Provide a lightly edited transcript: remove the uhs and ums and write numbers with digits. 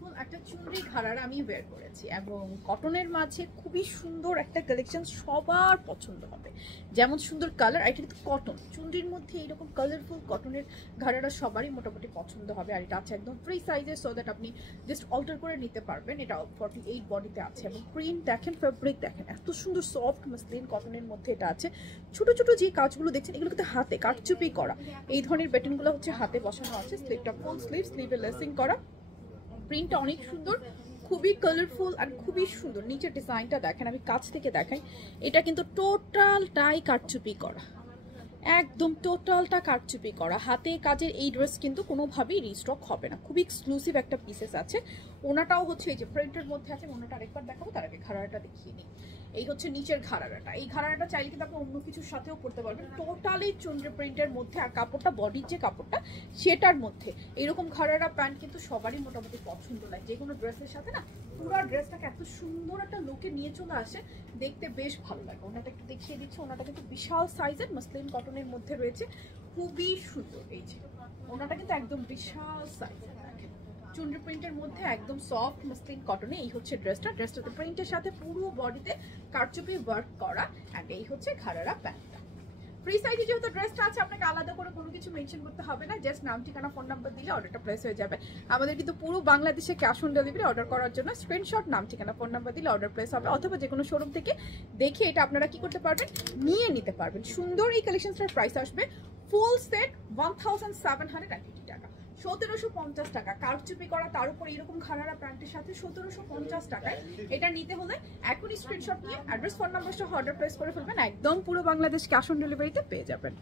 Colourful একটা চুনরি ঘাড়ারা আমি বের করেছি এবং কটনের মাঝে খুবই সুন্দর একটা কালেকশন, সবার পছন্দ হবে। যেমন সুন্দর কালার, এটা কিন্তু কটন চুনরির মধ্যে এইরকম কালারফুল কটনের ঘাড়ারা সবারই মোটামুটি পছন্দ হবে। আর এটা আছে একদম ফ্রি সাইজে, সো দ্যাট আপনি জাস্ট অল্টার করে নিতে পারবেন। এটা 48 বডিতে আছে এবং প্রিন্ট দেখেন, ফেব্রিক দেখেন, এত সুন্দর সফট মাসলিন কটনের মধ্যে এটা আছে। ছোট ছোট যে কাজগুলো দেখছেন এগুলো কিন্তু হাতে কাটচুপি করা, এই ধরনের ব্যাটনগুলো হচ্ছে হাতে বসানো আছে। স্লিভটা ফুল স্লিভ, স্লিভে লেসিং করা, প্রিন্টটা অনেক সুন্দর, খুবই কালারফুল আর খুবই সুন্দর। নিচের ডিজাইনটা দেখেন, আমি কাছ থেকে দেখাই। এটা কিন্তু টোটালটাই কাটচুপি করা, একদম টোটালটা কাটচুপি করা হাতে কাজের। এই ড্রেস কিন্তু কোনোভাবেই রিস্টক হবে না, খুবই এক্সক্লুসিভ একটা পিসেস আছে। ওনাটাও হচ্ছে এই যে প্রিন্টের মধ্যে আছে। ওনাটা আরেকবার দেখাবো, তার আগে ঘাড়াটা দেখিয়ে নিই। এই হচ্ছে নিচের ঘাড়াটা, এই ঘাড়াটা চাইলে কিন্তু আপনি অন্য কিছুর সাথেও পরতে পারবেন। টোটালি চুনরি প্রিন্টের মধ্যে, আর কাপড়টা বডির যে কাপড়টা সেটার মধ্যে এরকম ঘাড়ারা প্যান্ট কিন্তু সবারই মোটামুটি পছন্দ লাগে। যে কোনো ড্রেসের সাথে না পুরো ড্রেসটাকে এত সুন্দর একটা লুকে নিয়ে চলে আসে, দেখতে বেশ ভালো লাগে। ওনাটা একটু দেখিয়ে দিচ্ছি, ওনাটা কিন্তু বিশাল সাইজের মাসলিন কটনের মধ্যে রয়েছে, খুবই সুন্দর। এই যে ওনাটা কিন্তু একদম বিশাল সাইজের, দেখেন চুনরি প্রিন্টের মধ্যে একদম সফট মাসলিন কটনে। এই হচ্ছে ড্রেসটাতে প্রিন্টের সাথে পুরো বডিতে কারচুপি ওয়ার্ক করা, আর এই হচ্ছে ঘাড়ারা প্যান্টটা। ফ্রি সাইজে যেহেতু ড্রেসটা আছে, আপনাকে আলাদা করে কোনো কিছু মেনশন করতে হবে না, জাস্ট নাম ঠিকানা ফোন নাম্বার দিলে অর্ডারটা প্লেস হয়ে যাবে। আমাদের কিন্তু পুরো বাংলাদেশে ক্যাশ অন ডেলিভারি। অর্ডার করার জন্য স্ক্রিনশট, নাম ঠিকানা ফোন নাম্বার দিলে অর্ডার প্লেস হবে, অথবা যে কোনো শোরুম থেকে দেখে এটা আপনারা কি করতে পারবেন, নিয়ে নিতে পারবেন। সুন্দর এই কালেকশনটার প্রাইস আসবে ফুল সেট 1750 টাকা, 1750 টাকা। কারচুপি করা, তার উপর এরকম ঘাড়ারা প্যান্টের সাথে 1750 টাকায় এটা নিতে হলে এখনই স্ক্রিনশট নিয়ে অ্যাড্রেস ফোন নাম্বার সহ অর্ডার প্লেস করে ফেলবেন। একদম পুরো বাংলাদেশ ক্যাশ অন ডেলিভারিতে পেয়ে যাবেন।